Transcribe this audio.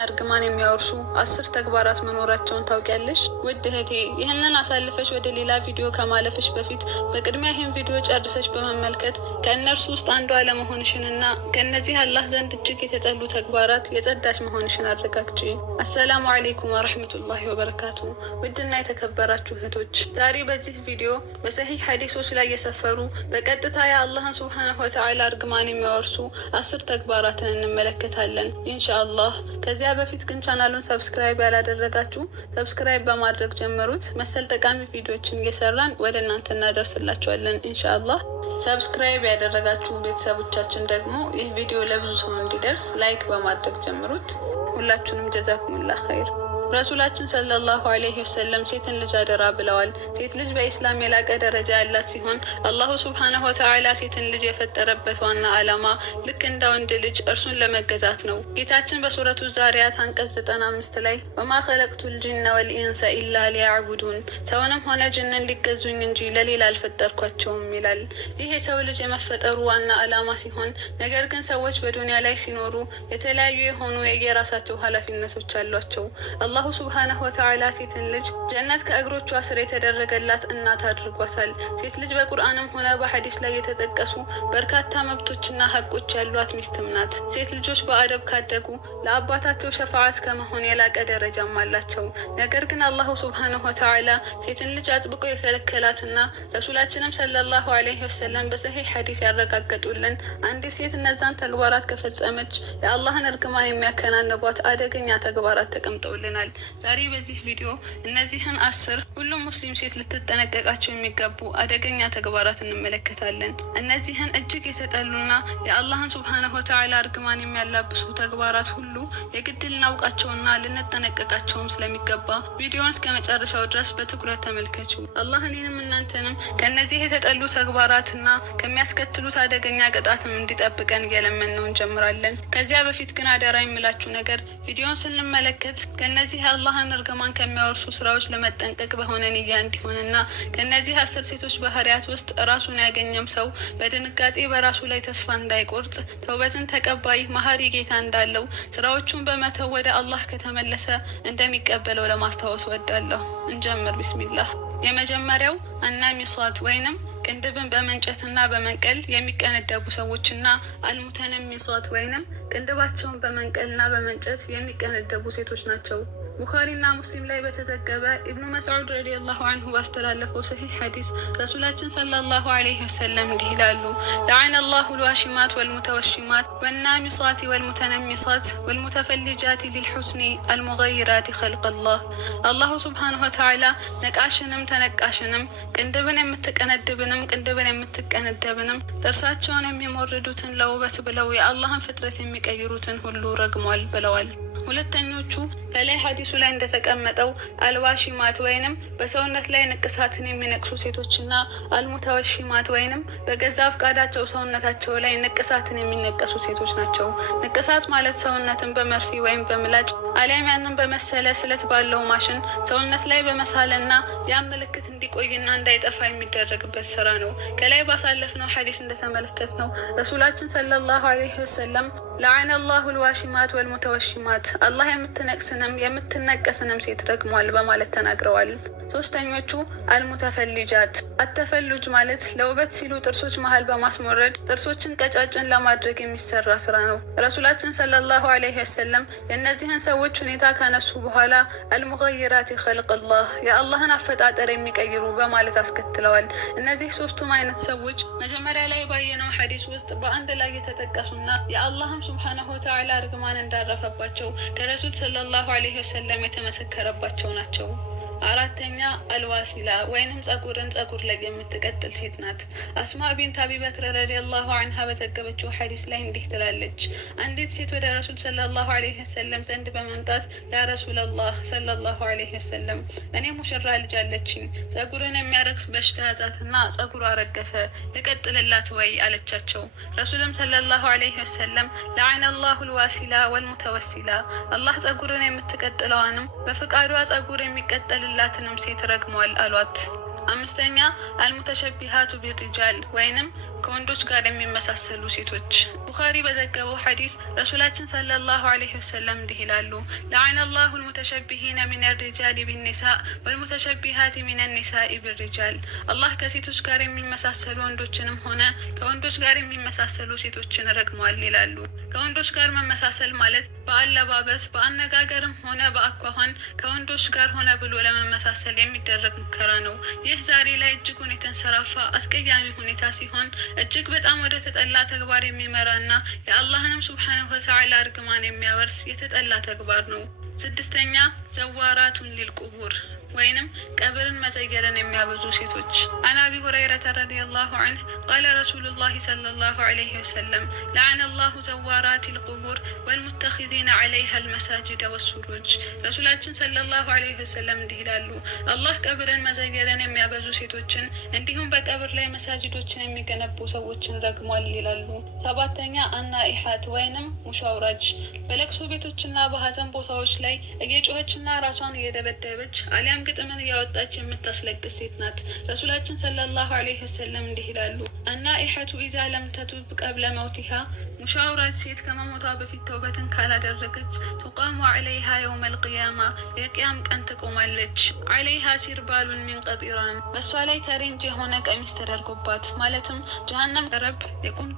እርግማን የሚያወርሱ 10 ተግባራት መኖራቸውን ታውቂያለሽ? ውድ እህቴ ይህንን አሳልፈሽ ወደ ሌላ ቪዲዮ ከማለፍሽ በፊት በቅድሚያ ይህን ቪዲዮ ጨርሰሽ በመመልከት ከእነርሱ ውስጥ አንዷ አለመሆንሽንና ከእነዚህ አላህ ዘንድ እጅግ የተጠሉ ተግባራት የጸዳች መሆንሽን አረጋግጪ። አሰላሙ አለይኩም ወረህመቱላሂ ወበረካቱ። ውድና የተከበራችሁ እህቶች ዛሬ በዚህ ቪዲዮ በሰሂህ ሐዲሶች ላይ የሰፈሩ በቀጥታ የአላህን ሱብሓነሁ ወተዓላ እርግማን የሚያወርሱ 10 ተግባራትን እንመለከታለን ኢንሻአላህ። ከዚያ በፊት ግን ቻናሉን ሰብስክራይብ ያላደረጋችሁ ሰብስክራይብ በማድረግ ጀምሩት። መሰል ጠቃሚ ቪዲዮዎችን እየሰራን ወደ እናንተ እናደርስላችኋለን ኢንሻአላህ። ሰብስክራይብ ያደረጋችሁ ቤተሰቦቻችን ደግሞ ይህ ቪዲዮ ለብዙ ሰው እንዲደርስ ላይክ በማድረግ ጀምሩት። ሁላችሁንም ጀዛኩሙላህ ኸይር። ረሱላችን ሰለላሁ ዐለይሂ ወሰለም ሴትን ልጅ አደራ ብለዋል። ሴት ልጅ በኢስላም የላቀ ደረጃ ያላት ሲሆን አላሁ ሱብሓነሁ ወተዓላ ሴትን ልጅ የፈጠረበት ዋና ዓላማ ልክ እንደ ወንድ ልጅ እርሱን ለመገዛት ነው። ጌታችን በሱረቱ ዛሪያት አንቀጽ 95 ላይ ወማ ኸለቅቱል ጂነ ወልኢንሰ ኢላ ሊያዕቡዱን፣ ሰውንም ሆነ ጅንን ሊገዙኝ እንጂ ለሌላ አልፈጠርኳቸውም ይላል። ይህ የሰው ልጅ የመፈጠሩ ዋና ዓላማ ሲሆን ነገር ግን ሰዎች በዱንያ ላይ ሲኖሩ የተለያዩ የሆኑ የየራሳቸው ኃላፊነቶች አሏቸው። አላሁ ሱብሓነሁ ወተዓላ ሴትን ልጅ ጀነት ከእግሮቿ ስር የተደረገላት እናት አድርጓታል። ሴት ልጅ በቁርአንም ሆነ በሐዲስ ላይ የተጠቀሱ በርካታ መብቶችና ሐቆች ያሏት ሚስትም ናት። ሴት ልጆች በአደብ ካደጉ ለአባታቸው ሸፋዓ እስከ መሆን የላቀ ደረጃም አላቸው። ነገር ግን አላሁ ሱብሓነሁ ወተዓላ ሴትን ልጅ አጥብቆ የከለከላትና ረሱላችንም ሰለላሁ ዐለይሂ ወሰለም በሰሂህ ሐዲስ ያረጋገጡልን አንዲት ሴት እነዛን ተግባራት ከፈጸመች የአላህን እርግማን የሚያከናንቧት አደገኛ ተግባራት ተቀምጠውልናል። ዛሬ በዚህ ቪዲዮ እነዚህን 10 ሁሉም ሙስሊም ሴት ልትጠነቀቃቸው የሚገቡ አደገኛ ተግባራት እንመለከታለን። እነዚህን እጅግ የተጠሉና የአላህን ሱብሓነሁ ወተዓላ እርግማን የሚያላብሱ ተግባራት ሁሉ የግድ ልናውቃቸውና ልንጠነቀቃቸውም ስለሚገባ ቪዲዮውን እስከ መጨረሻው ድረስ በትኩረት ተመልከቱ። አላህ እኔንም እናንተንም ከእነዚህ የተጠሉ ተግባራትና ከሚያስከትሉት አደገኛ ቅጣትም እንዲጠብቀን እየለመን ነው እንጀምራለን። ከዚያ በፊት ግን አደራ የምላችሁ ነገር ቪዲዮውን ስንመለከት ከነዚህ የአላህን እርግማን ከሚያወርሱ ስራዎች ለመጠንቀቅ በሆነ ንያ እንዲሆንና ከነዚህ 10 ሴቶች ባህሪያት ውስጥ ራሱን ያገኘም ሰው በድንጋጤ በራሱ ላይ ተስፋ እንዳይቆርጥ ተውበትን ተቀባይ መሀሪ ጌታ እንዳለው ስራዎቹን በመተው ወደ አላህ ከተመለሰ እንደሚቀበለው ለማስታወስ ወዳለሁ። እንጀምር ቢስሚላህ። የመጀመሪያው አናሚሷት ወይንም ቅንድብን በመንጨትና በመንቀል የሚቀነደቡ ሰዎችና አልሙተነሚሷት ወይንም ቅንድባቸውን በመንቀልና በመንጨት የሚቀነደቡ ሴቶች ናቸው። ቡኻሪና ሙስሊም ላይ በተዘገበ ኢብኑ መስዑድ ረዲየላሁ ዐንሁ ባስተላለፈው ሰሂህ ሐዲስ ረሱላችን ሰለላሁ ዐለይሂ ወሰለም እንዲህ ይላሉ፣ ለዐነ አላሁ ልዋሺማት ወልሙተወሺማት ወናሚሳት ወልሙተነሚሳት ወልሙተፈልጃት ሊልሑስኒ አልሙገይራት ኸልቀላህ። አላሁ ሱብሓነሁ ወተዓላ ነቃሽንም ተነቃሽንም ቅንድብን የምትቀነድብንም ቅንድብን የምትቀነደብንም ጥርሳቸውን የሚሞርዱትን ለውበት ብለው የአላህን ፍጥረት የሚቀይሩትን ሁሉ ረግሟል ብለዋል። ሁለተኞቹ ከላይ ሐዲሱ ላይ እንደተቀመጠው አልዋሺማት ወይንም በሰውነት ላይ ንቅሳትን የሚነቅሱ ሴቶችና አልሙተወሺማት ወይንም በገዛ ፍቃዳቸው ሰውነታቸው ላይ ንቅሳትን የሚነቀሱ ሴቶች ናቸው። ንቅሳት ማለት ሰውነትን በመርፌ ወይም በምላጭ አሊያም ያንን በመሰለ ስለት ባለው ማሽን ሰውነት ላይ በመሳልና ያን ምልክት እንዲቆይና እንዳይጠፋ የሚደረግበት ስራ ነው። ከላይ ባሳለፍነው ሐዲስ እንደተመለከትነው ረሱላችን ሰለላሁ ዐለይሂ ወሰለም ለዐነ አላሁ ልዋሺማት ወልሙተወሺማት አላህ የምትነቅስንም የምትነቀስንም ሴት ረግሟል በማለት ተናግረዋል። ሶስተኞቹ አልሙተፈልጃት። አተፈሉጅ ማለት ለውበት ሲሉ ጥርሶች መሃል በማስሞረድ ጥርሶችን ቀጫጭን ለማድረግ የሚሰራ ስራ ነው። ረሱላችን ሰለላሁ ዐለይሂ ወሰለም የእነዚህን ሰዎች ሁኔታ ካነሱ በኋላ አልሙገይራት ኸልቀላህ የአላህን አፈጣጠር የሚቀይሩ በማለት አስከትለዋል። እነዚህ ሶስቱም አይነት ሰዎች መጀመሪያ ላይ ባየነው ሐዲስ ውስጥ በአንድ ላይ የተጠቀሱና የአላህም ሱብሓነሁ ወተዓላ እርግማን እንዳረፈባቸው ከረሱል ሰለላሁ ዐለይሂ ወሰለም የተመሰከረባቸው ናቸው። አራተኛ አልዋሲላ ወይንም ጸጉርን ጸጉር ላይ የምትቀጥል ሴት ናት። አስማ ቢንት አቢ በክር ረዲየላሁ ዐንሃ በተገበችው ሐዲስ ላይ እንዲህ ትላለች፣ አንዲት ሴት ወደ ረሱል ሰለላሁ ዐለይሂ ወሰለም ዘንድ በመምጣት ያ ረሱላላህ ሰለላሁ ዐለይሂ ወሰለም እኔ ሙሽራ ልጅ አለችኝ፣ ጸጉርን የሚያረግፍ በሽታ ያዛትና ጸጉሯ ረገፈ፣ ልቀጥልላት ወይ አለቻቸው። ረሱልም ሰለላሁ ዐለይሂ ወሰለም ለዐነ አላሁ ልዋሲላ ወልሙተወሲላ አላህ ጸጉርን የምትቀጥለዋንም በፍቃዷ ጸጉር የሚቀጠል ላትንም ሴት ረግሟል አሏት። አምስተኛ አልሙተሸቢሃቱ ቢሪጃል ወይንም ከወንዶች ጋር የሚመሳሰሉ ሴቶች። ቡኻሪ በዘገበው ሐዲስ ረሱላችን ሰለላሁ ዐለይሂ ወሰለም እንዲህ ይላሉ፣ ለዐነ አላሁ ልሙተሸቢሂነ ሚነ ሪጃሊ ቢኒሳእ ወልሙተሸቢሃት ሚነ ኒሳኢ ቢሪጃል። አላህ ከሴቶች ጋር የሚመሳሰሉ ወንዶችንም ሆነ ከወንዶች ጋር የሚመሳሰሉ ሴቶችን ረግሟል ይላሉ። ከወንዶች ጋር መመሳሰል ማለት በአለባበስ በአነጋገርም ሆነ በአኳኋን ከወንዶች ጋር ሆነ ብሎ ለመመሳሰል የሚደረግ ሙከራ ነው። ይህ ዛሬ ላይ እጅጉን የተንሰራፋ አስቀያሚ ሁኔታ ሲሆን እጅግ በጣም ወደ ተጠላ ተግባር የሚመራና የአላህንም ሱብሓነሁ ወተዓላ እርግማን የሚያወርስ የተጠላ ተግባር ነው። ስድስተኛ ዘዋራቱን ሊልቁቡር ወይንም ቀብርን መዘየርን የሚያበዙ ሴቶች። አን አቢ ሁረይረተ ረዲየላሁ ዐንሁ ቃለ ረሱሉላሂ ሰለላሁ ዐለይሂ ወሰለም ለዐነ አላሁ ዘዋራት ልቁቡር ወልሙተኺዚነ ዐለይሃ ልመሳጅደ ወሱሩጅ። ረሱላችን ሰለላሁ ዐለይሂ ወሰለም እንዲህ ይላሉ፣ አላህ ቀብርን መዘየርን የሚያበዙ ሴቶችን እንዲሁም በቀብር ላይ መሳጅዶችን የሚገነቡ ሰዎችን ረግሟል ይላሉ። ሰባተኛ አናኢሐት ወይንም ሙሻውራጅ፣ በለቅሶ ቤቶችና በሀዘን ቦታዎች ላይ እየጮኸችና ራሷን እየደበደበች አሊያም ግጥምን እያወጣች የምታስለቅስ ሴት ናት። ረሱላችን ሰለላሁ ዐለይሂ ወሰለም እንዲህ ይላሉ፣ አናኢሐቱ ኢዛ ለም ተቱብ ቀብለ መውቲሃ፣ ሙሻውራጅ ሴት ከመሞቷ በፊት ተውበትን ካላደረገች ቱቃሙ ዐለይሃ የውመል ቂያማ፣ የቅያም ቀን ትቆማለች። ዐለይሃ ሲርባሉን ሚን ቀጢራን፣ በእሷ ላይ ከሬንጅ የሆነ ቀሚስ ተደርጎባት ማለትም ጀሃነም ቀረብ